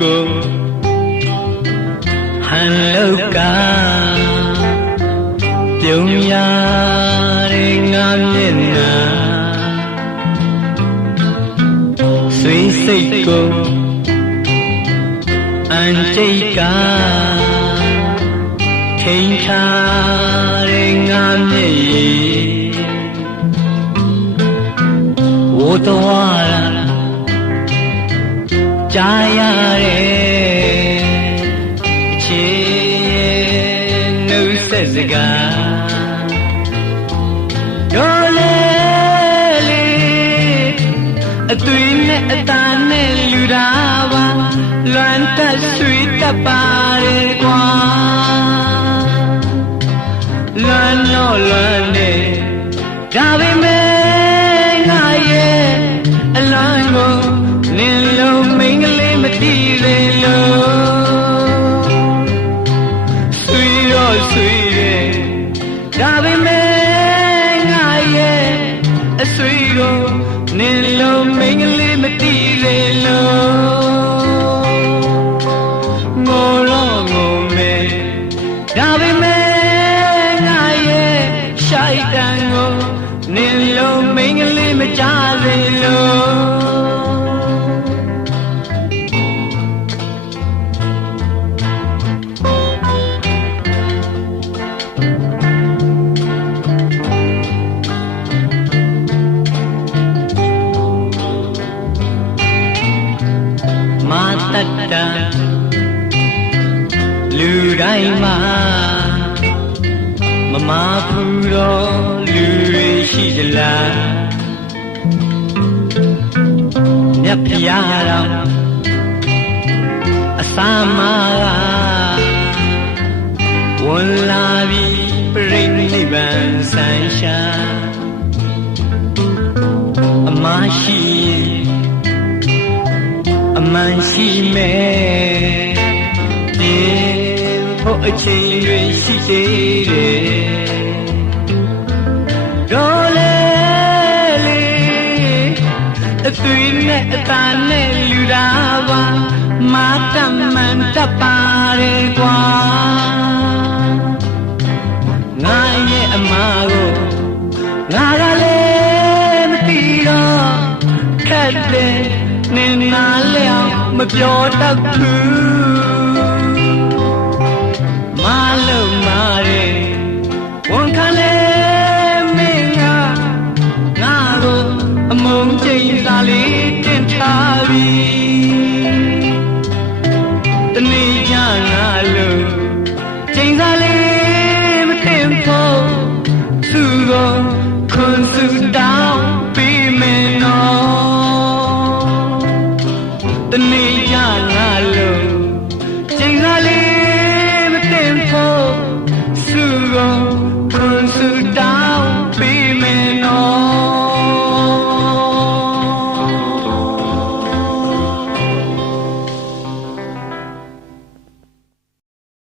ရုပ်ကိုဟန်လောက်ကပြုံးရတဲ့ငါမျက်နှာဆွေးစိတ်ကိုအန်တိတ်ကထိန်ချတဲ့ငါမျက်ရည်ဝတ္တဝါရာ ကြားရတဲ့အချေနှုတ်ဆက်စကားရောလေလေအသွေးနဲ့အသားနဲ့လူတာပါလွမ်းတက်ဆွေးတက်ပါတယ်ကွာလွမ်းတော့လွမ်း ဆွေးကိုနင်လုံးမင်းကလေးမသိသေးလို့ငိုတော့ငိုမယ်ဒါပေမဲ့ငါရဲ့ရှိုက်တန်ကိုနင်လုံးမင်းကလေးမကြသေးလို့ တတ္တလူတိုင်းမှာမမဖူတော့လူတွေရှိသလားမြတ်ဖျားတော်အစာမကဝန်လာပြီးပြိဋိဘံဆန်ရှာအမရှိရင်အ မှန်ရှိမဲ့ဒီဖို့အချိန်တွေရှိသေးတယ်တော့လေလေအသွေးနဲ့အตาနဲ့လူတာပါမာတမန်တပါတယ်ကွာ နင်နာလျောင်မပြောတတ်ဘူး कितने जाना